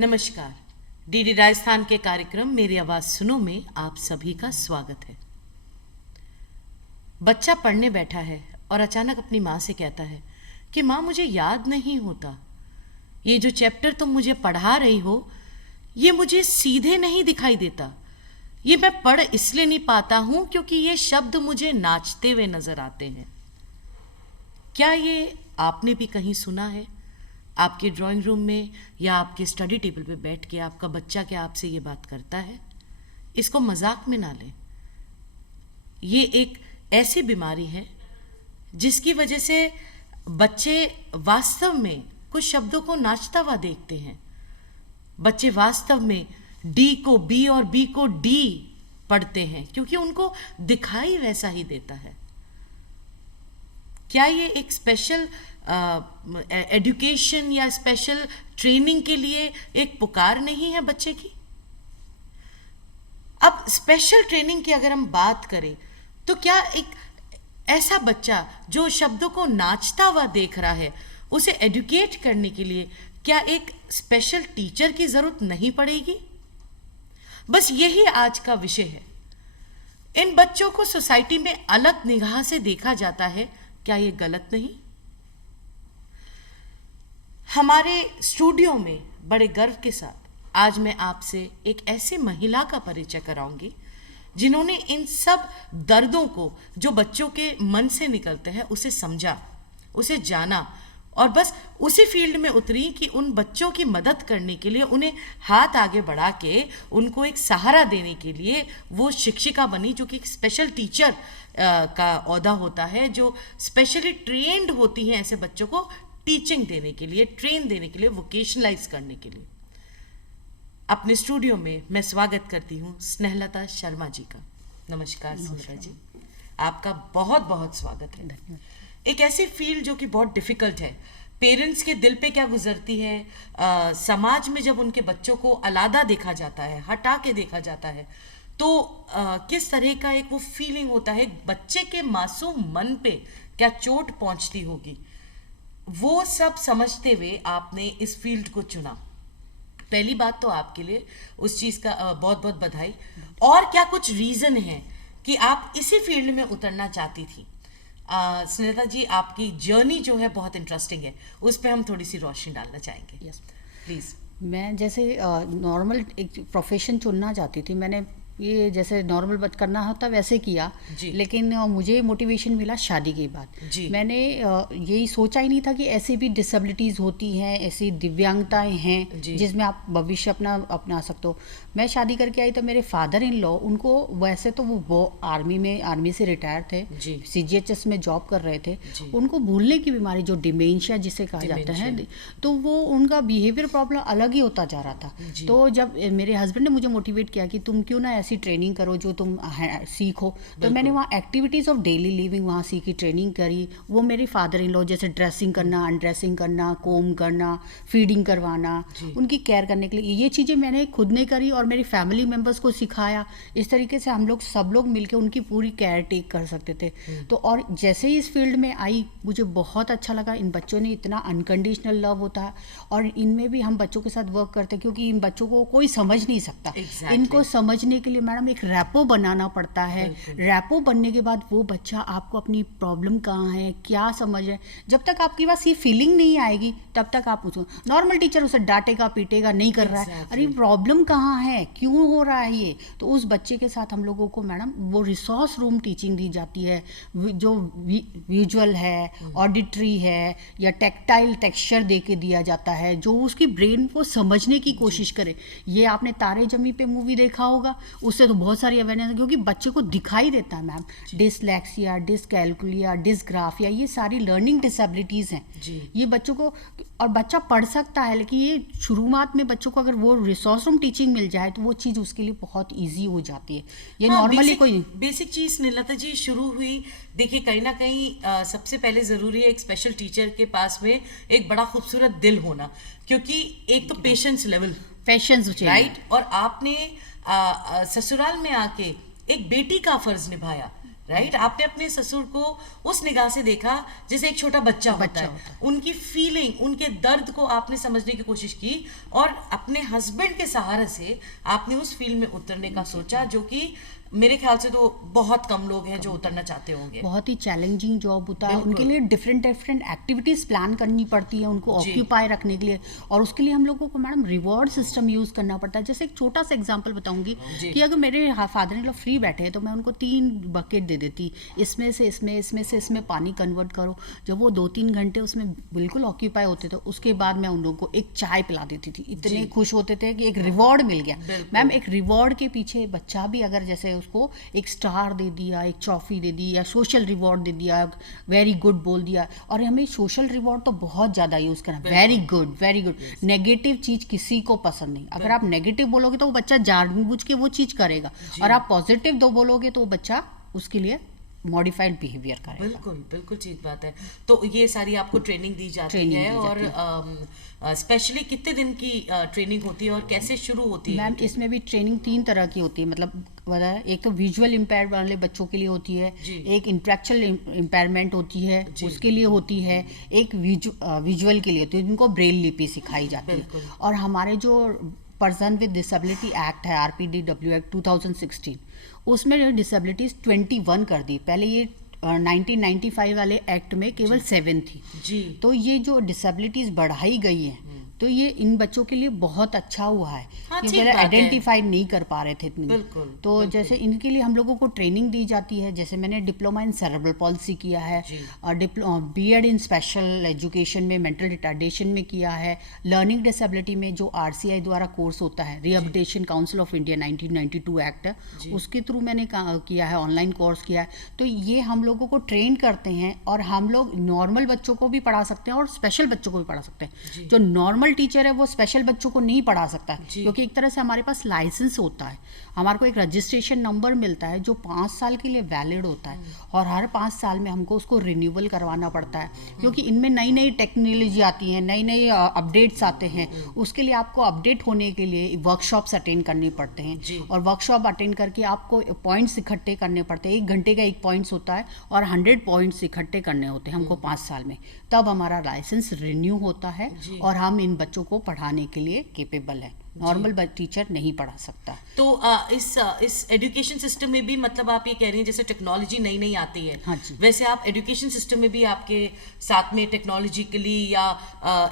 नमस्कार। डीडी राजस्थान के कार्यक्रम मेरी आवाज़ सुनो में आप सभी का स्वागत है। बच्चा पढ़ने बैठा है और अचानक अपनी माँ से कहता है कि माँ मुझे याद नहीं होता, ये जो चैप्टर तुम मुझे पढ़ा रही हो ये मुझे सीधे नहीं दिखाई देता, ये मैं पढ़ इसलिए नहीं पाता हूँ क्योंकि ये शब्द मुझे नाचते हुए नजर आते हैं। क्या ये आपने भी कहीं सुना है? आपके ड्राइंग रूम में या आपके स्टडी टेबल पे बैठ के आपका बच्चा क्या आपसे ये बात करता है? इसको मजाक में ना लें। ये एक ऐसी बीमारी है जिसकी वजह से बच्चे वास्तव में कुछ शब्दों को नाचता हुआ देखते हैं। बच्चे वास्तव में डी को बी और बी को डी पढ़ते हैं क्योंकि उनको दिखाई वैसा ही देता है। क्या ये एक स्पेशल एजुकेशन या स्पेशल ट्रेनिंग के लिए एक पुकार नहीं है बच्चे की? अब स्पेशल ट्रेनिंग की अगर हम बात करें तो क्या एक ऐसा बच्चा जो शब्दों को नाचता हुआ देख रहा है, उसे एडुकेट करने के लिए क्या एक स्पेशल टीचर की जरूरत नहीं पड़ेगी? बस यही आज का विषय है। इन बच्चों को सोसाइटी में अलग निगाह से देखा जाता है, क्या ये गलत नहीं? हमारे स्टूडियो में बड़े गर्व के साथ आज मैं आपसे एक ऐसे महिला का परिचय कराऊंगी जिन्होंने इन सब दर्दों को जो बच्चों के मन से निकलते हैं उसे समझा, उसे जाना और बस उसी फील्ड में उतरी कि उन बच्चों की मदद करने के लिए उन्हें हाथ आगे बढ़ा के उनको एक सहारा देने के लिए वो शिक्षिका बनी, जो कि एक स्पेशल टीचर का ओहदा होता है, जो स्पेशली ट्रेंड होती हैं ऐसे बच्चों को टीचिंग देने के लिए, ट्रेन देने के लिए, वोकेशनलाइज करने के लिए। अपने स्टूडियो में मैं स्वागत करती हूँ स्नेहलता शर्मा जी का। नमस्कार स्नेहलता जी, आपका बहुत बहुत स्वागत है। एक ऐसी फील्ड जो कि बहुत डिफिकल्ट है, पेरेंट्स के दिल पे क्या गुजरती है, समाज में जब उनके बच्चों को अलग देखा जाता है, हटा के देखा जाता है, तो किस तरह का एक वो फीलिंग होता है, बच्चे के मासूम मन पे क्या चोट पहुंचती होगी, वो सब समझते हुए आपने इस फील्ड को चुना। पहली बात तो आपके लिए उस चीज का बहुत बहुत बधाई। और क्या कुछ रीजन है कि आप इसी फील्ड में उतरना चाहती थी? स्नेहलता जी, आपकी जर्नी जो है बहुत इंटरेस्टिंग है, उस पर हम थोड़ी सी रोशनी डालना चाहेंगे। Yes please. मैं जैसे नॉर्मल एक प्रोफेशन चुनना चाहती थी। मैंने ये जैसे नॉर्मल बात करना होता वैसे किया, लेकिन मुझे मोटिवेशन मिला शादी के बाद। मैंने यही सोचा ही नहीं था कि ऐसी भी डिसेबिलिटीज़ होती हैं, ऐसी दिव्यांगताएं हैं जिसमें आप भविष्य अपना सकते हो। मैं शादी करके आई तो मेरे फादर इन लॉ, उनको वैसे तो वो आर्मी से रिटायर थे, CGHS में जॉब कर रहे थे। उनको भूलने की बीमारी, जो डिमेंशिया जिसे कहा जाता है, तो वो उनका बिहेवियर प्रॉब्लम अलग ही होता जा रहा था। तो जब मेरे हस्बैंड ने मुझे मोटिवेट किया कि तुम क्यों ना ऐसी ट्रेनिंग करो जो तुम सीखो, तो मैंने वहाँ एक्टिविटीज़ ऑफ डेली लिविंग वहाँ सीखी, ट्रेनिंग करी। वो मेरे फादर इन लॉ जैसे ड्रेसिंग करना, अनड्रेसिंग करना, कोम करना, फीडिंग करवाना, उनकी केयर करने के लिए, ये चीज़ें मैंने खुद ने करी और मेरी फैमिली मेम्बर्स को सिखाया। इस तरीके से हम लोग सब लोग मिलकर उनकी पूरी केयर टेक कर सकते थे। तो और जैसे ही इस फील्ड में आई मुझे बहुत अच्छा लगा। इन बच्चों ने इतना अनकंडीशनल लव होता है और इनमें भी हम बच्चों के साथ वर्क करते हैं क्योंकि इन बच्चों को कोई समझ नहीं सकता। इनको समझने के लिए मैडम एक रैपो बनाना पड़ता है। रैपो बनने के बाद वो बच्चा आपको अपनी प्रॉब्लम कहाँ है, क्या समझ है, जब तक आपके पास ये फीलिंग नहीं आएगी तब तक आप उसको, नॉर्मल टीचर उसे डांटेगा पीटेगा, नहीं कर रहा है, अरे प्रॉब्लम कहाँ है, क्यों हो रहा है ये, तो उस बच्चे के साथ हम लोगों को मैडम वो रिसोर्स रूम टीचिंग दी जाती है, जो विजुअल है, ऑडिटरी है या टेक्टाइल टेक्सचर दे के दिया जाता है, जो उसकी ब्रेन को समझने की कोशिश करे। ये आपने तारे जमी पे मूवी देखा होगा, उससे तो बहुत सारी अवेयरनेस, क्योंकि बच्चे को दिखाई देता है मैम, डिसलेक्सिया, डिसकैल्कुलिया, डिसग्राफिया, ये सारी लर्निंग डिसेबिलिटीज़ हैं। ये बच्चों को, और बच्चा पढ़ सकता है, लेकिन ये शुरुआत में बच्चों को अगर वो रिसोर्स रूम टीचिंग मिल जाए तो वो चीज़ उसके लिए बहुत ईजी हो जाती है। ये नॉर्मली कोई बेसिक चीज़ स्नेहलता जी शुरू हुई। देखिए कहीं ना कहीं सबसे पहले ज़रूरी है एक स्पेशल टीचर के पास में एक बड़ा खूबसूरत दिल होना, क्योंकि एक तो पेशेंस लेवल, राइट, और आपने ससुराल में आके एक बेटी का फर्ज निभाया, राइट। आपने अपने ससुर को उस निगाह से देखा जैसे एक छोटा बच्चा होता है। उनकी फीलिंग, उनके दर्द को आपने समझने की कोशिश की और अपने हस्बैंड के सहारे से आपने उस फील्ड में उतरने का सोचा, जो कि मेरे ख्याल से तो बहुत कम लोग हैं जो उतरना चाहते होंगे। बहुत ही चैलेंजिंग जॉब होता है, उनके लिए डिफरेंट एक्टिविटीज़ प्लान करनी पड़ती है उनको ऑक्यूपाई रखने के लिए, और उसके लिए हम लोगों को मैडम रिवॉर्ड सिस्टम यूज़ करना पड़ता है। जैसे एक छोटा सा एग्जांपल बताऊंगी कि अगर मेरे फादर इन लॉ फ्री बैठे हैं तो मैं उनको 3 बकेट दे देती, इसमें से इसमें पानी कन्वर्ट करो। जब वो 2-3 घंटे उसमें बिल्कुल ऑक्यूपाई होते थे, उसके बाद मैं उन लोगों को एक चाय पिला देती थी। इतने खुश होते थे कि एक रिवॉर्ड मिल गया। मैम एक रिवॉर्ड के पीछे बच्चा भी अगर जैसे उसको एक स्टार दे दिया, एक ट्रॉफी दे दी, या सोशल रिवॉर्ड दे दिया, वेरी गुड बोल दिया, और हमें सोशल रिवॉर्ड तो बहुत ज़्यादा यूज़ करना, very good very good. Negative चीज़ किसी को पसंद नहीं। अगर आप नेगेटिव बोलोगे तो वो बच्चा जानबूझ के वो चीज़ करेगा, और आप पॉजिटिव दो बोलोगे तो वो बच्चा उसके लिए मॉडिफाइड बिहेवियर करेगा। बिल्कुल बिल्कुल ठीक बात है। तो ये सारी आपको ट्रेनिंग दी जाती है, और स्पेशली कितने दिन की ट्रेनिंग होती है और कैसे शुरू होती है? मैम इसमें भी ट्रेनिंग 3 तरह की होती है, मतलब एक तो विजुअल इम्पेयर वाले बच्चों के लिए होती है, एक इंटेलेक्चुअल इम्पेयरमेंट होती है उसके लिए होती है, एक विजुअल के लिए होती है जिनको ब्रेल लिपि सिखाई जाती है। और हमारे जो पर्सन विद डिसेबिलिटी एक्ट है, RPDW एक्ट 2016, उसमें डिसेबिलिटीज 21 कर दी। पहले ये 1995 वाले एक्ट में केवल 7 थी जी। तो ये जो डिसेबिलिटीज बढ़ाई गई है तो ये इन बच्चों के लिए बहुत अच्छा हुआ है। हाँ, ये पहले आइडेंटिफाई नहीं कर पा रहे थे इतनी। तो जैसे इनके लिए हम लोगों को ट्रेनिंग दी जाती है। जैसे मैंने डिप्लोमा इन सेरेब्रल पॉलिसी किया है, BEd इन स्पेशल एजुकेशन में मेंटल रिटार्डेशन में किया है, लर्निंग डिसेबिलिटी में जो RCI द्वारा कोर्स होता है, rehabilitation council of India 1992 act है, उसके थ्रू मैंने किया है, ऑनलाइन कोर्स किया है। तो ये हम लोगों को ट्रेन करते हैं, और हम लोग नॉर्मल बच्चों को भी पढ़ा सकते हैं और स्पेशल बच्चों को भी पढ़ा सकते हैं। जो नॉर्मल टीचर है वो स्पेशल बच्चों को नहीं पढ़ा सकता है, क्योंकि एक तरह से हमारे पास लाइसेंस होता है, हमारे को एक रजिस्ट्रेशन नंबर मिलता है जो 5 साल के लिए वैलिड होता है, और हर 5 साल में हमको उसको रिन्यूअल करवाना पड़ता है, क्योंकि इनमें नई नई टेक्नोलॉजी आती है, नई नई अपडेट्स आते हैं। उसके लिए आपको अपडेट होने के लिए वर्कशॉप्स अटेंड करने पड़ते हैं, और वर्कशॉप अटेंड करके आपको पॉइंट्स इकट्ठे करने पड़ते हैं। 1 घंटे का 1 पॉइंट्स होता है, और 100 पॉइंट्स इकट्ठे करने होते हैं हमको 5 साल में, तब हमारा लाइसेंस रिन्यू होता है और हम इन बच्चों को पढ़ाने के लिए केपेबल है। नॉर्मल टीचर नहीं पढ़ा सकता। तो इस एजुकेशन सिस्टम में भी, मतलब आप ये कह रही हैं जैसे टेक्नोलॉजी नई नई आती है, हाँ जी। वैसे आप एजुकेशन सिस्टम में भी आपके साथ में टेक्नोलॉजिकली या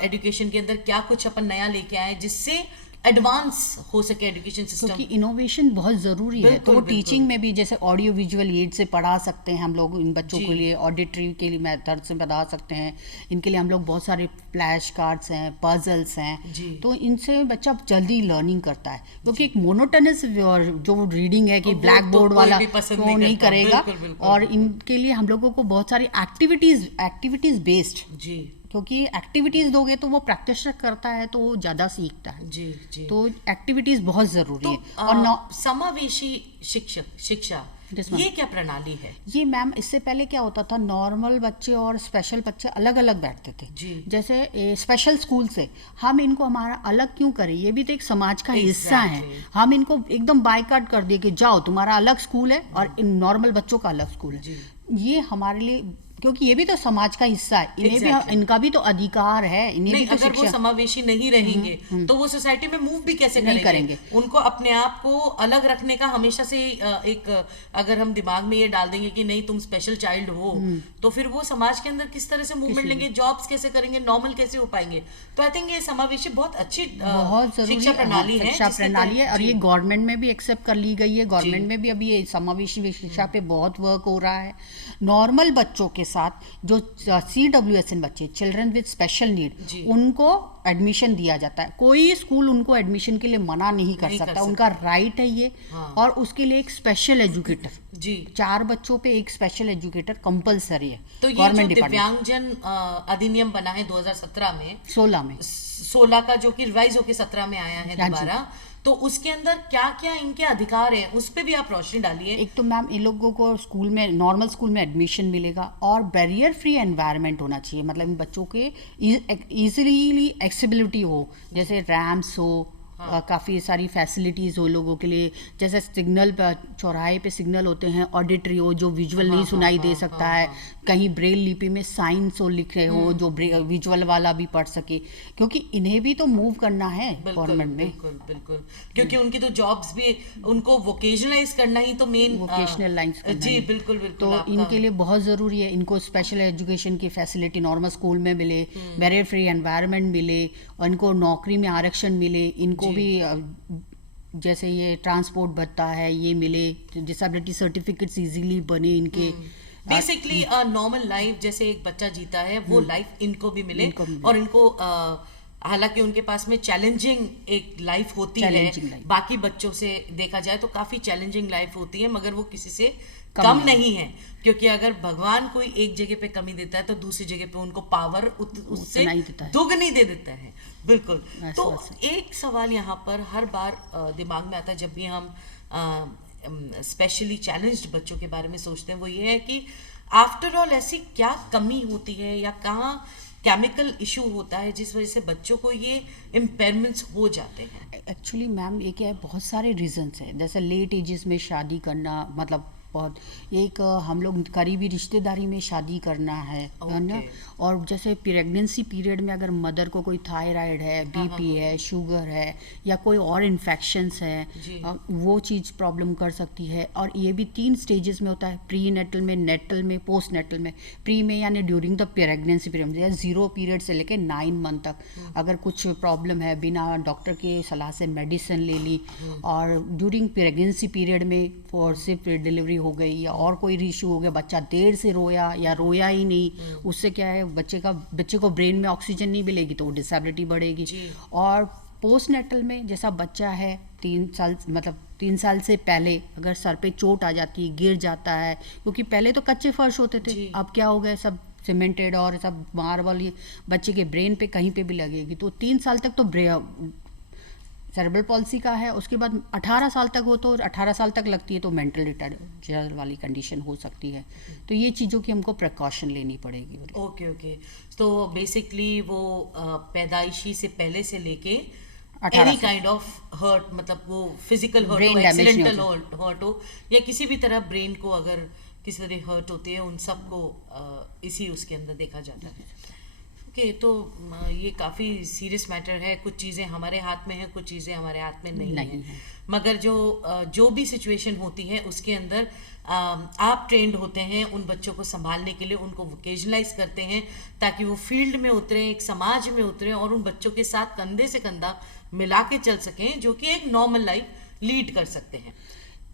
एजुकेशन के अंदर क्या कुछ अपन नया लेके आए जिससे एडवांस हो सके एजुकेशन सिस्टम? क्योंकि इनोवेशन बहुत ज़रूरी है। तो टीचिंग में भी जैसे ऑडियो विजुअल एड से पढ़ा सकते हैं हम लोग इन बच्चों के लिए, ऑडिटरी के लिए मेथड से पढ़ा सकते हैं। इनके लिए हम लोग बहुत सारे फ्लैश कार्ड्स हैं, पजल्स हैं, तो इनसे बच्चा जल्दी लर्निंग करता है। क्योंकि एक मोनोटनस जो रीडिंग है कि ब्लैक बोर्ड वाला वो नहीं करेगा। और इनके लिए हम लोगों को बहुत सारी एक्टिविटीज बेस्ड, क्योंकि एक्टिविटीज दोगे तो वो प्रैक्टिस करता है तो वो ज़्यादा सीखता है। जी। तो एक्टिविटीज बहुत ज़रूरी है। और समावेशी शिक्षा ये क्या प्रणाली है? ये मैम इससे पहले क्या होता था, नॉर्मल बच्चे और स्पेशल बच्चे अलग अलग बैठते थे। जैसे स्पेशल स्कूल से हम इनको हमारा अलग क्यों करें, ये भी तो एक समाज का हिस्सा है। हम इनको एकदम बायकॉट कर दिए कि जाओ तुम्हारा अलग स्कूल है और इन नॉर्मल बच्चों का अलग स्कूल है। ये हमारे लिए, क्योंकि ये भी तो समाज का हिस्सा है, इन्हें भी इनका भी तो अधिकार है, इन्हें भी तो अगर वो समावेशी नहीं रहेंगे तो वो सोसाइटी में मूव भी कैसे करेंगे? उनको अपने आप को अलग रखने का हमेशा से एक, अगर हम दिमाग में ये डाल देंगे कि नहीं तुम स्पेशल चाइल्ड हो, तो फिर वो समाज के अंदर किस तरह से मूवमेंट लेंगे, जॉब्स कैसे करेंगे, नॉर्मल कैसे हो पाएंगे? तो आई थिंक ये समावेशी बहुत अच्छी शिक्षा प्रणाली है, और ये गवर्नमेंट में भी एक्सेप्ट कर ली गई है। गवर्नमेंट में भी अभी ये समावेशी शिक्षा पे बहुत वर्क हो रहा है। नॉर्मल बच्चों के साथ जो CWSN बच्चे, चिल्ड्रन विद स्पेशल नीड, उनको एडमिशन दिया जाता है। कोई स्कूल उनको एडमिशन के लिए मना नहीं कर सकता, उनका राइट है ये। और उसके लिए एक स्पेशल एजुकेटर, 4 बच्चों पे एक स्पेशल एजुकेटर कंपलसरी है। तो ये जो दिव्यांगजन अधिनियम बना है 2017 में, 16 का, जो कि रिवाइज होकर 17 में आया है दोबारा, तो उसके अंदर क्या क्या इनके अधिकार हैं, उस पे भी आप रोशनी डालिए। एक तो मैम इन लोगों को स्कूल में, नॉर्मल स्कूल में एडमिशन मिलेगा, और बैरियर फ्री एनवायरनमेंट होना चाहिए। मतलब इन बच्चों के इजीली एक्सेसिबिलिटी हो, जैसे रैम्स हो, काफ़ी सारी फैसिलिटीज़ हो लोगों के लिए, जैसे सिग्नल चौराहे पे सिग्नल होते हैं, ऑडिटरी जो विजुअल नहीं सुनाई दे सकता है, कहीं ब्रेल लिपि में साइंस हो लिख रहे हो जो विजुअल वाला भी पढ़ सके, क्योंकि इन्हें भी तो मूव करना है गवर्नमेंट में। बिल्कुल बिल्कुल, क्योंकि उनकी तो जॉब्स भी, उनको वोकेशनलाइज करना ही तो मेन वोकेशनलाइज जी बिल्कुल बिल्कुल। तो इनके लिए बहुत ज़रूरी है, इनको स्पेशल एजुकेशन की फैसिलिटी नॉर्मल स्कूल में मिले, बैरियर फ्री एनवायरनमेंट मिले, और इनको नौकरी में आरक्षण मिले, इनको भी जैसे ये ट्रांसपोर्ट भत्ता है ये मिले, डिसेबिलिटी सर्टिफिकेट्स इजीली बने इनके, बेसिकली नॉर्मल लाइफ जैसे एक बच्चा जीता है वो लाइफ इनको भी मिले, और इनको हालांकि उनके पास में चैलेंजिंग एक लाइफ होती है, बाकी बच्चों से देखा जाए तो काफी चैलेंजिंग लाइफ होती है, मगर वो किसी से कम नहीं है, क्योंकि अगर भगवान कोई एक जगह पे कमी देता है तो दूसरी जगह पे उनको पावर उससे दुगनी दे देता है। बिल्कुल। तो एक सवाल यहाँ पर हर बार दिमाग में आता है जब भी हम स्पेशली चैलेंज्ड बच्चों के बारे में सोचते हैं, वो ये है कि आफ्टर ऑल ऐसी क्या कमी होती है या कहाँ केमिकल इशू होता है जिस वजह से बच्चों को ये इम्पेयरमेंट्स हो जाते हैं। एक्चुअली मैम ये क्या है, बहुत सारे रीजंस हैं, जैसे लेट एजेस में शादी करना, मतलब बहुत एक हम लोग करीबी रिश्तेदारी में शादी करना है ना, और जैसे प्रेगनेंसी पीरियड में अगर मदर को कोई थायराइड है, बीपी है, शुगर है, या कोई और इन्फेक्शंस है, वो चीज़ प्रॉब्लम कर सकती है। और ये भी 3 स्टेजेस में होता है, प्री नेटल में, नेटल में, पोस्ट नेटल में। प्री में यानी ड्यूरिंग द प्रेगनेंसी पीरियड, या 0 पीरियड से लेकर 9 मंथ तक अगर कुछ प्रॉब्लम है, बिना डॉक्टर के सलाह से मेडिसिन ले ली, और ड्यूरिंग प्रेगनेंसी पीरियड में फोर्सिव डिलीवरी हो गई या और कोई इशू हो गया, बच्चा देर से रोया या रोया ही नहीं, उससे क्या है बच्चे को ब्रेन में ऑक्सीजन नहीं मिलेगी तो डिसेबिलिटी बढ़ेगी। और पोस्ट नेटल में जैसा बच्चा है 3 साल से पहले अगर सर पे चोट आ जाती है, गिर जाता है, क्योंकि पहले तो कच्चे फर्श होते थे, अब क्या हो गए सब सीमेंटेड और सब मार्बल, बच्चे के ब्रेन पे कहीं पे भी लगेगी। तो 3 साल तक तो सेरेब्रल पॉलिसी का है, उसके बाद 18 साल तक हो तो 18 साल तक लगती है तो मेंटल रिटार्ड वाली कंडीशन हो सकती है। तो ये चीज़ों की हमको प्रिकॉशन लेनी पड़ेगी। ओके। तो बेसिकली वो पैदाइशी से पहले से लेके एनी काइंड ऑफ हर्ट, मतलब वो फिजिकल हर्ट हो, एक्सीडेंटल हर्ट हो, या किसी भी तरह ब्रेन को अगर किसी तरह हर्ट होती है, उन सबको इसी उसके अंदर देखा जाता है। तो ये काफ़ी सीरियस मैटर है, कुछ चीज़ें हमारे हाथ में हैं, कुछ चीज़ें हमारे हाथ में नहीं है। मगर जो भी सिचुएशन होती है उसके अंदर आप ट्रेंड होते हैं उन बच्चों को संभालने के लिए, उनको वोकेशनलाइज करते हैं ताकि वो फील्ड में उतरें, एक समाज में उतरें और उन बच्चों के साथ कंधे से कंधा मिला के चल सकें, जो कि एक नॉर्मल लाइफ लीड कर सकते हैं।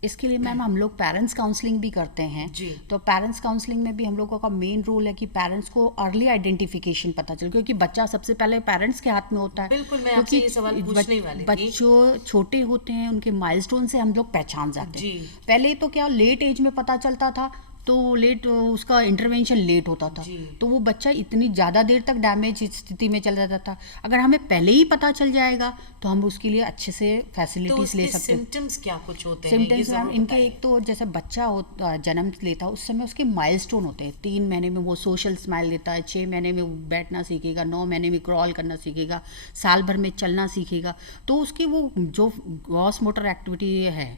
इसके लिए मैम हम लोग पेरेंट्स काउंसलिंग भी करते हैं जी। तो पेरेंट्स काउंसलिंग में भी हम लोगों का मेन रोल है कि पेरेंट्स को अर्ली आइडेंटिफिकेशन पता चले, क्योंकि बच्चा सबसे पहले पेरेंट्स के हाथ में होता है। बिल्कुल, मैं आपसे ये सवाल पूछने वाली थी। बच्चों छोटे होते हैं, उनके माइलस्टोन से हम लोग पहचान जाते हैं। पहले तो क्या लेट एज में पता चलता था, तो लेट उसका इंटरवेंशन लेट होता था, तो वो बच्चा इतनी ज़्यादा देर तक डैमेज स्थिति में चल जाता था। अगर हमें पहले ही पता चल जाएगा तो हम उसके लिए अच्छे से फैसिलिटीज ले सकते हैं। सिम्टम्स क्या कुछ होते हैं? सिम्टम्स इनके एक तो जैसे बच्चा जन्म लेता है उस समय उसके माइलस्टोन होते हैं। 3 महीने में वो सोशल स्माइल देता है, 6 महीने में वो बैठना सीखेगा, 9 महीने में क्रॉल करना सीखेगा, साल भर में चलना सीखेगा। तो उसकी वो जो ग्रॉस मोटर एक्टिविटी है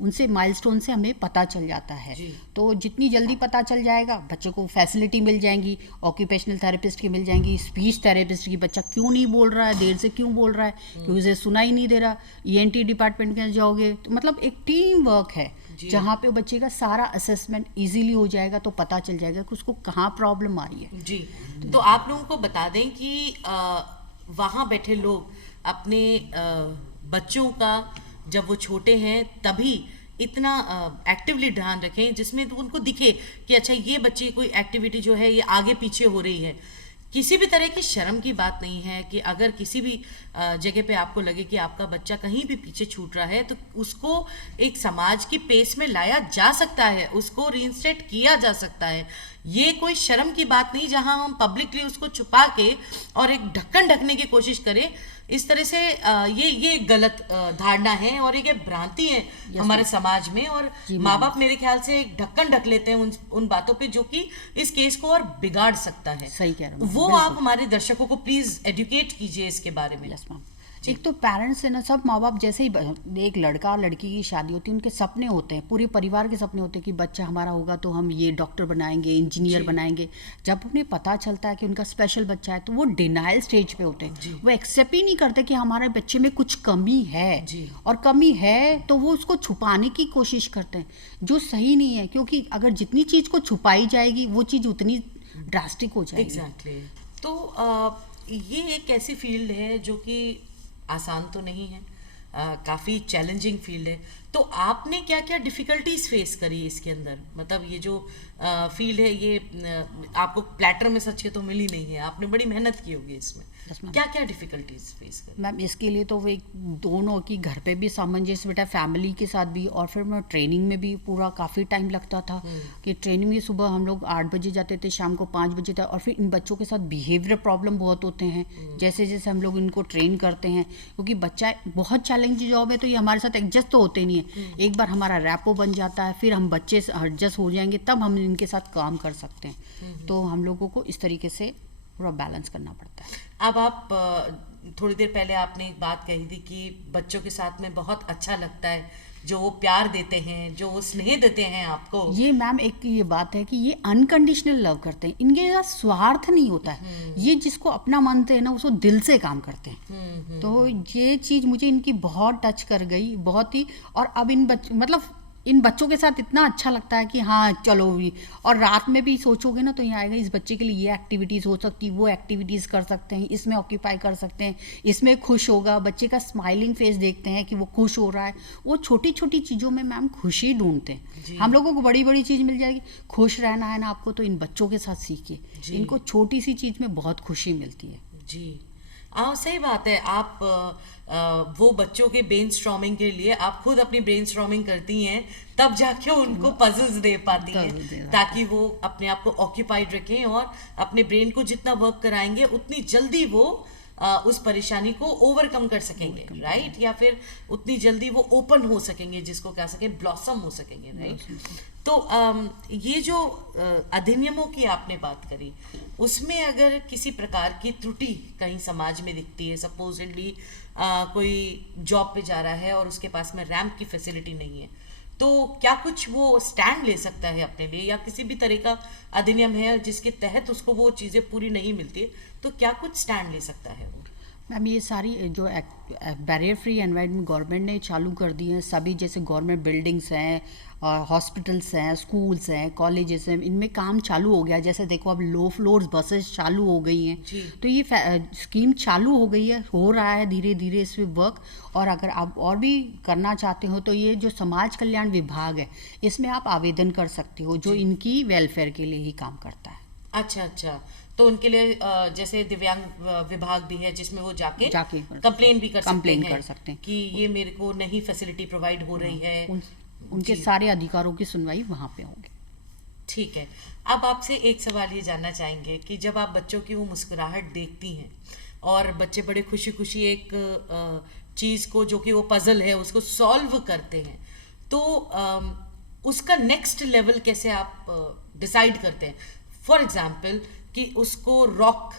उनसे माइलस्टोन से हमें पता चल जाता है। तो जितनी जल्दी पता चल जाएगा बच्चे को फैसिलिटी मिल जाएंगी, ऑक्यूपेशनल थेरेपिस्ट की मिल जाएंगी, स्पीच थेरेपिस्ट की, बच्चा क्यों नहीं बोल रहा है, देर से क्यों बोल रहा है, क्योंकि उसे सुना ही नहीं दे रहा, ENT डिपार्टमेंट में जाओगे तो मतलब एक टीम वर्क है जहाँ पे बच्चे का सारा असेसमेंट इजीली हो जाएगा, तो पता चल जाएगा कि उसको कहाँ प्रॉब्लम आ रही है। जी, तो आप लोगों को बता दें कि वहाँ बैठे लोग अपने बच्चों का जब वो छोटे हैं तभी इतना एक्टिवली ध्यान रखें जिसमें तो उनको दिखे कि अच्छा ये बच्चे कोई एक्टिविटी जो है ये आगे पीछे हो रही है। किसी भी तरह की शर्म की बात नहीं है कि अगर किसी भी जगह पे आपको लगे कि आपका बच्चा कहीं भी पीछे छूट रहा है तो उसको एक समाज की पेस में लाया जा सकता है, उसको रीइंस्टेट किया जा सकता है। ये कोई शर्म की बात नहीं जहां हम पब्लिकली उसको छुपा के और एक ढक्कन ढकने की कोशिश करें। इस तरह से ये गलत धारणा है और ये भ्रांति है हमारे समाज में, और माँ बाप मेरे ख्याल से एक ढक्कन ढक लेते हैं उन बातों पे जो कि इस केस को और बिगाड़ सकता है। सही कह रहे हैं। वो आप हमारे दर्शकों को प्लीज एजुकेट कीजिए इसके बारे में। Yes ma'am. एक तो पेरेंट्स है ना, सब माँ बाप जैसे ही एक लड़का और लड़की की शादी होती है, उनके सपने होते हैं, पूरे परिवार के सपने होते हैं कि बच्चा हमारा होगा तो हम ये डॉक्टर बनाएंगे, इंजीनियर बनाएंगे। जब उन्हें पता चलता है कि उनका स्पेशल बच्चा है तो वो डिनाइल स्टेज पे होते हैं, वो एक्सेप्ट ही नहीं करते कि हमारे बच्चे में कुछ कमी है, और कमी है तो वो उसको छुपाने की कोशिश करते हैं, जो सही नहीं है, क्योंकि अगर जितनी चीज़ को छुपाई जाएगी वो चीज़ उतनी ड्रास्टिक हो जाएगी। एग्जैक्टली। तो ये एक ऐसी फील्ड है जो कि आसान तो नहीं है, काफ़ी चैलेंजिंग फील्ड है। तो आपने क्या क्या डिफ़िकल्टीज फेस करी इसके अंदर? मतलब ये जो फील्ड है ये आपको प्लेटर में सच है तो मिली नहीं है, आपने बड़ी मेहनत की होगी इसमें। क्या क्या डिफ़िकल्टीज फेस करी? मैम इसके लिए तो वो एक दोनों की घर पे भी सामंजस्य बेटा, फैमिली के साथ भी, और फिर मैं ट्रेनिंग में भी पूरा काफ़ी टाइम लगता था कि ट्रेनिंग में सुबह हम लोग 8 बजे जाते थे, शाम को 5 बजे तक, और फिर इन बच्चों के साथ बिहेवियर प्रॉब्लम बहुत होते हैं जैसे जैसे हम लोग इनको ट्रेन करते हैं, क्योंकि बच्चा बहुत चैलेंजिंग जॉब है, तो ये हमारे साथ एडजस्ट तो होते नहीं है। एक बार हमारा रैपो बन जाता है, फिर हम बच्चे से एडजस्ट हो जाएंगे, तब हम इनके साथ काम कर सकते हैं। तो हम लोगों को इस तरीके से पूरा बैलेंस करना पड़ता है। अब आप थोड़ी देर पहले आपने एक बात कही थी कि बच्चों के साथ में बहुत अच्छा लगता है, जो वो प्यार देते हैं, जो वो स्नेह देते हैं आपको। ये मैम एक ये बात है कि ये अनकंडीशनल लव करते हैं, इनके साथ स्वार्थ नहीं होता है, ये जिसको अपना मानते हैं ना उसको दिल से काम करते हैं। तो ये चीज़ मुझे इनकी बहुत टच कर गई, बहुत ही। और अब इन बच्चों के साथ इतना अच्छा लगता है कि हाँ चलो भी, और रात में भी सोचोगे ना तो यहाँ आएगा इस बच्चे के लिए ये एक्टिविटीज़ हो सकती, वो एक्टिविटीज़ कर सकते हैं, इसमें ऑक्यूपाई कर सकते हैं, इसमें खुश होगा, बच्चे का स्माइलिंग फेस देखते हैं कि वो खुश हो रहा है। वो छोटी छोटी चीज़ों में मैम खुशी ढूंढते हैं। हम लोगों को बड़ी बड़ी चीज़ मिल जाएगी, खुश रहना है ना आपको, तो इन बच्चों के साथ सीखिए, इनको छोटी सी चीज़ में बहुत खुशी मिलती है। जी सही बात है। आप वो बच्चों के ब्रेन स्ट्रॉमिंग के लिए आप खुद अपनी ब्रेन स्ट्रॉमिंग करती हैं, तब जाके उनको पजल्स दे पाती हैं, ताकि वो अपने आप को ऑक्यूपाइड रखें, और अपने ब्रेन को जितना वर्क कराएंगे उतनी जल्दी वो उस परेशानी को ओवरकम कर सकेंगे, राइट? या फिर उतनी जल्दी वो ओपन हो सकेंगे, जिसको कह सकें ब्लॉसम हो सकेंगे, राइट? तो ये जो अधिनियमों की आपने बात करी, उसमें अगर किसी प्रकार की त्रुटि कहीं समाज में दिखती है, सपोजिटली कोई जॉब पे जा रहा है और उसके पास में रैंप की फैसिलिटी नहीं है, तो क्या कुछ वो स्टैंड ले सकता है अपने लिए, या किसी भी तरह का अधिनियम है जिसके तहत उसको वो चीज़ें पूरी नहीं मिलती है, तो क्या कुछ स्टैंड ले सकता है वो? मैम ये सारी जो बैरियर फ्री एनवायरनमेंट गवर्नमेंट ने चालू कर दी हैं, सभी जैसे गवर्नमेंट बिल्डिंग्स हैं, हॉस्पिटल्स हैं, स्कूल्स हैं, कॉलेजेस हैं, इनमें काम चालू हो गया। जैसे देखो अब लो फ्लोर्स बसेस चालू हो गई हैं, तो ये स्कीम चालू हो गई है, हो रहा है धीरे धीरे इस पर वर्क। और अगर आप और भी करना चाहते हो तो ये जो समाज कल्याण विभाग है, इसमें आप आवेदन कर सकते हो, जो इनकी वेलफेयर के लिए ही काम करता है। अच्छा अच्छा, तो उनके लिए जैसे दिव्यांग विभाग भी है, जिसमें वो जाके कंप्लेन भी कर सकते हैं कि ये मेरे को नहीं फैसिलिटी प्रोवाइड हो रही है। उनके सारे अधिकारों की सुनवाई वहाँ पे होगी। ठीक है। अब आपसे एक सवाल ये जानना चाहेंगे कि जब आप बच्चों की वो मुस्कुराहट देखती हैं और बच्चे बड़े खुशी खुशी एक चीज़ को, जो कि वो पजल है, उसको सॉल्व करते हैं, तो उसका नेक्स्ट लेवल कैसे आप डिसाइड करते हैं? फॉर एग्जाम्पल कि उसको रॉक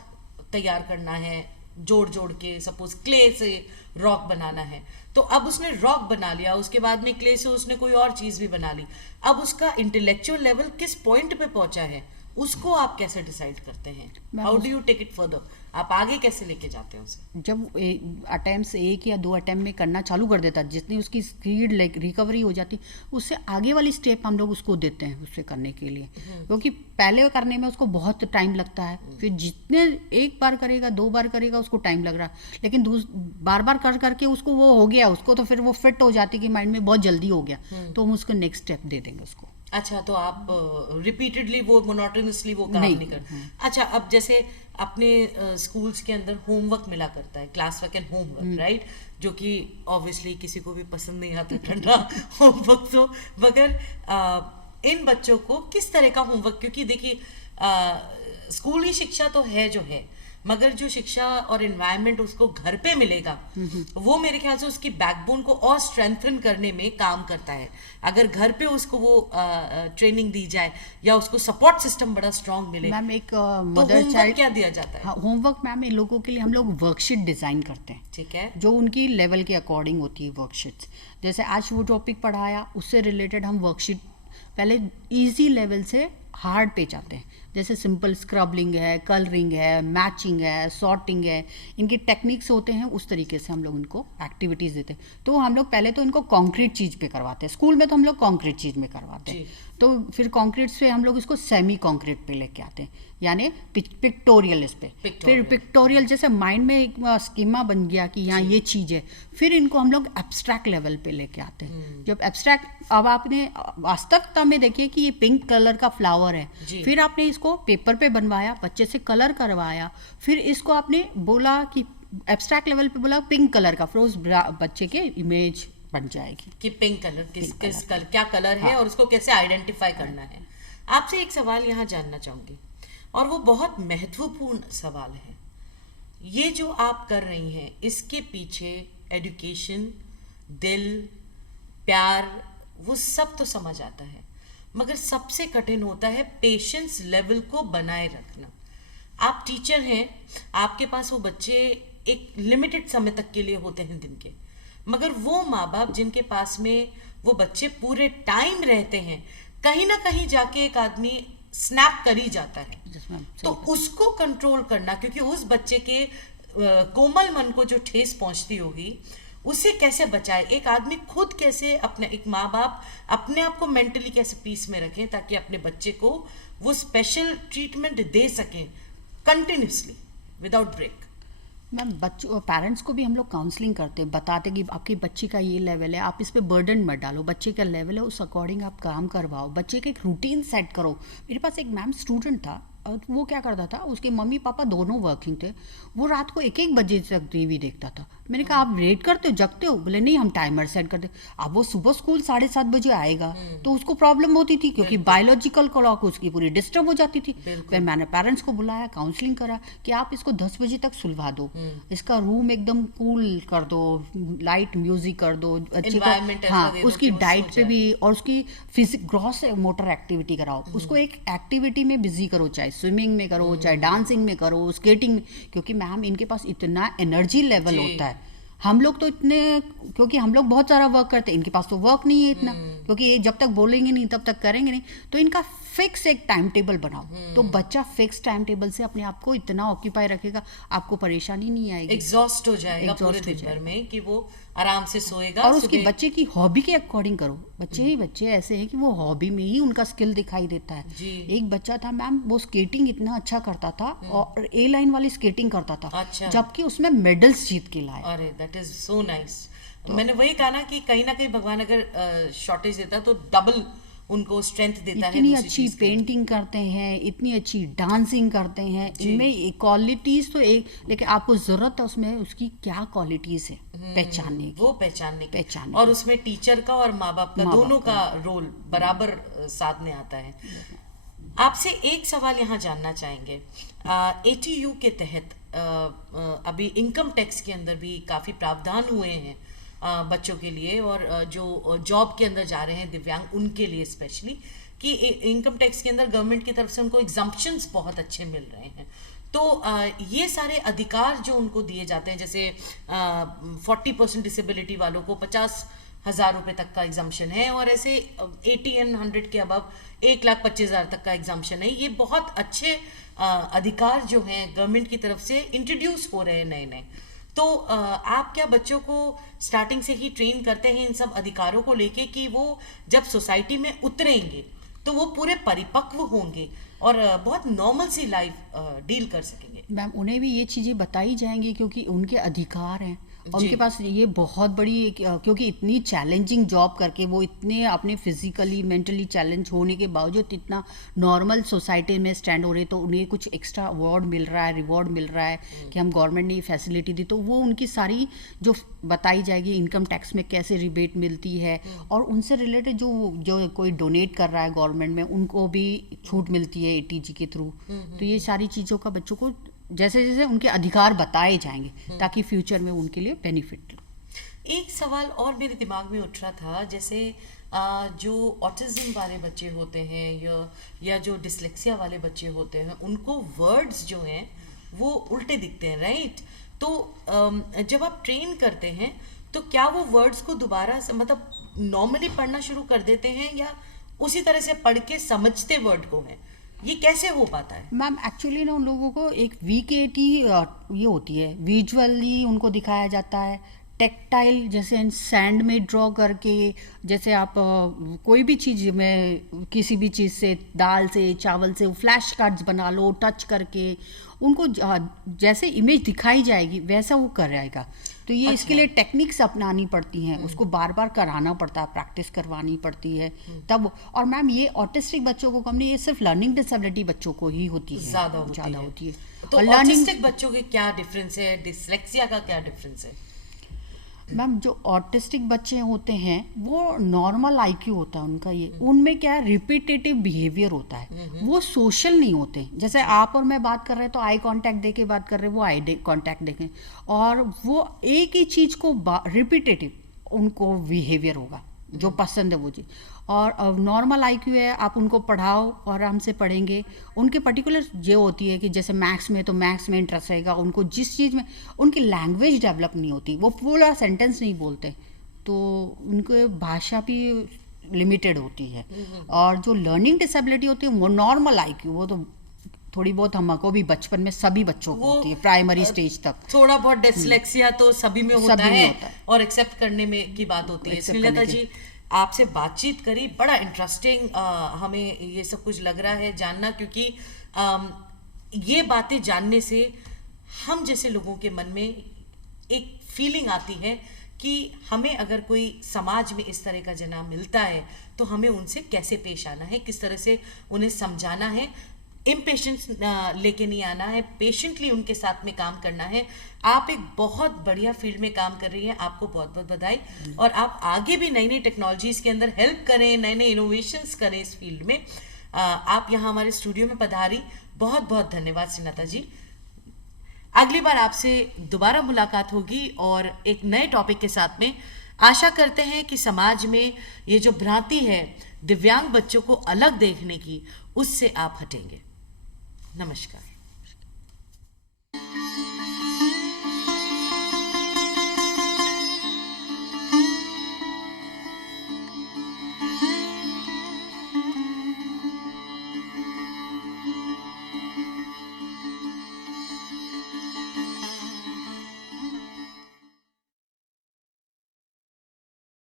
तैयार करना है, जोड़ जोड़ के, सपोज क्ले से रॉक बनाना है, तो अब उसने रॉक बना लिया, उसके बाद में क्ले से उसने कोई और चीज़ भी बना ली, अब उसका इंटेलेक्चुअल लेवल किस पॉइंट पे पहुंचा है, उसको आप कैसे डिसाइड करते हैं? How do you take it further? आप आगे कैसे लेके जाते हैं उसे? जब अटेम्प्ट्स 1 या 2 अटेम्प्ट में करना चालू कर देता है, जितनी उसकी स्पीड रिकवरी हो जाती, उससे आगे वाली स्टेप हम लोग उसको देते हैं उससे करने के लिए, क्योंकि पहले करने में उसको बहुत टाइम लगता है, फिर जितने एक बार करेगा 2 बार करेगा उसको टाइम लग रहा है, लेकिन बार बार कर करके उसको वो हो गया, उसको तो फिर वो फिट हो जाती कि माइंड में बहुत जल्दी हो गया, तो हम उसको नेक्स्ट स्टेप दे देंगे उसको। अच्छा, तो आप रिपीटेडली वो मोनोटोनसली वो काम नहीं करते? अच्छा, अब जैसे अपने स्कूल्स के अंदर होमवर्क मिला करता है, class work and homework, right, जो कि ऑब्वियसली किसी को भी पसंद नहीं आता ठंडा होमवर्क, तो मगर इन बच्चों को किस तरह का होमवर्क, क्योंकि देखिए स्कूली शिक्षा तो है जो है, मगर जो शिक्षा और एनवायरनमेंट उसको घर पे मिलेगा वो मेरे ख्याल से उसकी बैकबोन को और स्ट्रेंथन करने में काम करता है। अगर घर पे उसको वो ट्रेनिंग दी जाए या उसको सपोर्ट सिस्टम बड़ा स्ट्रांग मिले। मैम एक तो मदर चाइल्ड क्या दिया जाता है? हाँ, होमवर्क मैम इन लोगों के लिए हम लोग वर्कशीट डिज़ाइन करते हैं, ठीक है, जो उनकी लेवल के अकॉर्डिंग होती है वर्कशीट्स। जैसे आज वो टॉपिक पढ़ाया उससे रिलेटेड हम वर्कशीट पहले इजी लेवल से हार्ड पे जाते हैं। जैसे सिंपल स्क्रबलिंग है, कलरिंग है, मैचिंग है, सॉर्टिंग है, इनकी टेक्निक्स होते हैं, उस तरीके से हम लोग इनको एक्टिविटीज़ देते हैं। तो हम लोग पहले तो इनको कॉन्क्रीट चीज़ पे करवाते हैं, स्कूल में तो हम लोग कॉन्क्रीट चीज़ में करवाते हैं, तो फिर कॉन्क्रीट से हम लोग इसको सेमी कॉन्क्रीट पे लेके आते हैं, यानी पिक्टोरियल इस पे। फिर पिक्टोरियल जैसे माइंड में एक स्कीमा बन गया कि यहाँ ये चीज़ है, फिर इनको हम लोग एब्स्ट्रैक्ट लेवल पे लेके आते हैं। जब एब्स्ट्रैक्ट, अब आपने वास्तविकता में देखिए कि ये पिंक कलर का फ्लावर है, फिर आपने इसको पेपर पे बनवाया, बच्चे से कलर करवाया, फिर इसको आपने बोला कि एब्स्ट्रैक्ट लेवल पे बोला पिंक कलर का, फिर उस बच्चे के इमेज बन जाएगी कि पिंक कलर किस क्या कलर है और उसको कैसे आइडेंटिफाई करना है। आपसे एक सवाल यहाँ जानना चाहूंगी और वो बहुत महत्वपूर्ण सवाल है। ये जो आप कर रही हैं इसके पीछे एजुकेशन, दिल, प्यार, वो सब तो समझ आता है, मगर सबसे कठिन होता है पेशेंस लेवल को बनाए रखना। आप टीचर हैं, आपके पास वो बच्चे एक लिमिटेड समय तक के लिए होते हैं दिन के, मगर वो माँ बाप जिनके पास में वो बच्चे पूरे टाइम रहते हैं, कहीं ना कहीं जाके एक आदमी स्नैप कर ही जाता है। तो उसको कंट्रोल करना, क्योंकि उस बच्चे के कोमल मन को जो ठेस पहुंचती होगी उसे कैसे बचाए एक आदमी, खुद कैसे अपने, एक माँ बाप अपने आप को मेंटली कैसे पीस में रखें ताकि अपने बच्चे को वो स्पेशल ट्रीटमेंट दे सकें कंटिन्यूसली विदाउट ब्रेक। मैम बच्चों पेरेंट्स को भी हम लोग काउंसलिंग करते हैं, बताते कि आपकी बच्ची का ये लेवल है, आप इस पे बर्डन मत डालो, बच्चे का लेवल है उस अकॉर्डिंग आप काम करवाओ, बच्चे का एक रूटीन सेट करो। मेरे पास एक मैम स्टूडेंट था, वो क्या करता था, उसके मम्मी पापा दोनों वर्किंग थे, वो रात को 1-1 बजे तक टीवी देखता था। मैंने कहा आप रेट करते हो, जगते हो? बोले नहीं, हम टाइमर सेट करते। अब वो सुबह स्कूल 7:30 बजे आएगा तो उसको प्रॉब्लम होती थी, क्योंकि बायोलॉजिकल क्लॉक उसकी पूरी डिस्टर्ब हो जाती थी। फिर मैंने पेरेंट्स को बुलाया, काउंसलिंग करा कि आप इसको 10 बजे तक सुलवा दो, इसका रूम एकदम कूल कर दो, लाइट म्यूजिक कर दो, अच्छे को, हाँ, उसकी डाइट पे भी, और उसकी फिजिक ग्रॉस मोटर एक्टिविटी कराओ, उसको एक एक्टिविटी में बिजी करो, चाहे स्विमिंग में करो, चाहे डांसिंग में करो, स्केटिंग में, क्योंकि मैम इनके पास इतना एनर्जी लेवल होता है। हम लोग तो इतने, क्योंकि हम लोग बहुत सारा वर्क करते हैं, इनके पास तो वर्क नहीं है इतना, क्योंकि ये जब तक बोलेंगे नहीं तब तक करेंगे नहीं। तो इनका फिक्स एक टाइम टेबल बनाओ, तो बच्चा फिक्स टाइम टेबल से अपने आप को इतना ऑक्यूपाई रखेगा, आपको परेशानी नहीं आएगी, एग्जॉस्ट हो जाएगा पूरे दिन भर में कि वो आराम से सोएगा। और उसकी बच्चे की हॉबी के अकॉर्डिंग करो। बच्चे ही बच्चे ऐसे हैं कि वो हॉबी में ही उनका स्किल दिखाई देता है। एक बच्चा था मैम, वो स्केटिंग इतना अच्छा करता था और ए लाइन वाली स्केटिंग करता था, अच्छा। जबकि उसमें मेडल्स जीत के लाए। अरे दैट इज सो नाइस। मैंने वही कहा ना कि कहीं ना कहीं भगवान अगर शॉर्टेज देता तो डबल उनको स्ट्रेंथ देता है। इतनी अच्छी पेंटिंग करते हैं, इतनी अच्छी डांसिंग करते हैं, इनमें क्वालिटीज तो एक, लेकिन आपको जरूरत है उसमें उसकी क्या क्वालिटीज है पहचानने की, वो पहचानने और उसमें टीचर का और माँ बाप का दोनों का रोल बराबर साथ में आता है। आपसे एक सवाल यहाँ जानना चाहेंगे, ATU के तहत अभी इनकम टैक्स के अंदर भी काफी प्रावधान हुए हैं बच्चों के लिए, और जो जॉब के अंदर जा रहे हैं दिव्यांग, उनके लिए स्पेशली, कि इनकम टैक्स के अंदर गवर्नमेंट की तरफ से उनको एग्जम्पशंस बहुत अच्छे मिल रहे हैं। तो ये सारे अधिकार जो उनको दिए जाते हैं, जैसे 40% डिसेबिलिटी वालों को 50,000 रुपये तक का एग्जम्पशन है, और ऐसे 80 and 100 के अबव 1,25,000 तक का एग्जम्पशन है। ये बहुत अच्छे अधिकार जो हैं गवर्नमेंट की तरफ से इंट्रोड्यूस हो रहे हैं नए नए। तो आप क्या बच्चों को स्टार्टिंग से ही ट्रेन करते हैं इन सब अधिकारों को लेके कि वो जब सोसाइटी में उतरेंगे तो वो पूरे परिपक्व होंगे और बहुत नॉर्मल सी लाइफ डील कर सकेंगे? मैम उन्हें भी ये चीज़ें बताई जाएंगी, क्योंकि उनके अधिकार हैं और उनके पास ये बहुत बड़ी, क्योंकि इतनी चैलेंजिंग जॉब करके वो इतने अपने फिजिकली मेंटली चैलेंज होने के बावजूद इतना नॉर्मल सोसाइटी में स्टैंड हो रहे, तो उन्हें कुछ एक्स्ट्रा अवार्ड मिल रहा है, रिवॉर्ड मिल रहा है कि हम गवर्नमेंट ने ये फैसिलिटी दी, तो वो उनकी सारी जो बताई जाएगी, इनकम टैक्स में कैसे रिबेट मिलती है, और उनसे रिलेटेड जो कोई डोनेट कर रहा है गवर्नमेंट में उनको भी छूट मिलती है ATG के थ्रू। तो ये सारी चीज़ों का बच्चों को जैसे जैसे उनके अधिकार बताए जाएंगे ताकि फ्यूचर में उनके लिए बेनिफिट। एक सवाल और मेरे दिमाग में उठ रहा था, जैसे जो ऑटिज्म वाले बच्चे होते हैं या जो डिसलेक्सिया वाले बच्चे होते हैं, उनको वर्ड्स जो हैं वो उल्टे दिखते हैं, राइट? तो जब आप ट्रेन करते हैं तो क्या वो वर्ड्स को दोबारा मतलब नॉर्मली पढ़ना शुरू कर देते हैं या उसी तरह से पढ़ के समझते वर्ड को हैं? ये कैसे हो पाता है? मैम एक्चुअली ना उन लोगों को एक VKT ये होती है, विजुअली उनको दिखाया जाता है, टेक्टाइल जैसे सैंड में ड्रॉ करके, जैसे आप कोई भी चीज़ में किसी भी चीज़ से, दाल से, चावल से फ्लैश कार्ड्स बना लो टच करके, उनको जैसे इमेज दिखाई जाएगी वैसा वो कर रहेगा। तो ये इसके लिए टेक्निक्स अपनानी पड़ती हैं, उसको बार बार कराना पड़ता है, प्रैक्टिस करवानी पड़ती है तब। और मैम ये ऑटिस्टिक बच्चों को कम नहीं, ये सिर्फ लर्निंग डिसेबिलिटी बच्चों को ही होती है, ज़्यादा होती है। तो ऑटिस्टिक बच्चों के क्या डिफरेंस है, डिसलेक्सिया का क्या डिफरेंस है? मैम जो ऑटिस्टिक बच्चे होते हैं वो नॉर्मल IQ होता है उनका, ये उनमें क्या है रिपीटेटिव बिहेवियर होता है, वो सोशल नहीं होते। जैसे आप और मैं बात कर रहे हैं तो आई कांटेक्ट दे के बात कर रहे हैं, वो आई कांटेक्ट देखें, और वो एक ही चीज़ को रिपीटेटिव उनको बिहेवियर होगा जो पसंद है वो चीज़। और नॉर्मल IQ है, आप उनको पढ़ाओ और आराम से पढ़ेंगे, उनके पर्टिकुलर ये होती है कि जैसे मैथ्स में तो मैथ्स में इंटरेस्ट रहेगा उनको, जिस चीज़ में उनकी लैंग्वेज डेवलप नहीं होती, वो पूरा सेंटेंस नहीं बोलते, तो उनके भाषा भी लिमिटेड होती है। और जो लर्निंग डिसेबिलिटी होती है वो नॉर्मल IQ, वो तो थोड़ी बहुत हमको भी बचपन में सभी बच्चों को होती है, प्राइमरी स्टेज तक थोड़ा बहुत डिसलेक्सिया तो सभी में होता है और एक्सेप्ट करने में की बात होती है। श्रीलता जी, आपसे बातचीत करी, बड़ा इंटरेस्टिंग हमें ये सब कुछ लग रहा है जानना, क्योंकि ये बातें जानने से हम जैसे लोगों के मन में एक फीलिंग आती है कि हमें अगर कोई समाज में इस तरह का जना मिलता है तो हमें उनसे कैसे पेश आना है, किस तरह से उन्हें समझाना है, इम्पेशेंस लेके नहीं आना है, पेशेंटली उनके साथ में काम करना है। आप एक बहुत बढ़िया फील्ड में काम कर रही हैं, आपको बहुत बहुत बधाई। और आप आगे भी नई नई टेक्नोलॉजीज़ के अंदर हेल्प करें, नए नए इनोवेशंस करें इस फील्ड में। आप यहाँ हमारे स्टूडियो में पधारी, बहुत बहुत धन्यवाद श्रीलता जी। अगली बार आपसे दोबारा मुलाकात होगी और एक नए टॉपिक के साथ में। आशा करते हैं कि समाज में ये जो भ्रांति है दिव्यांग बच्चों को अलग देखने की, उससे आप हटेंगे। नमस्कार।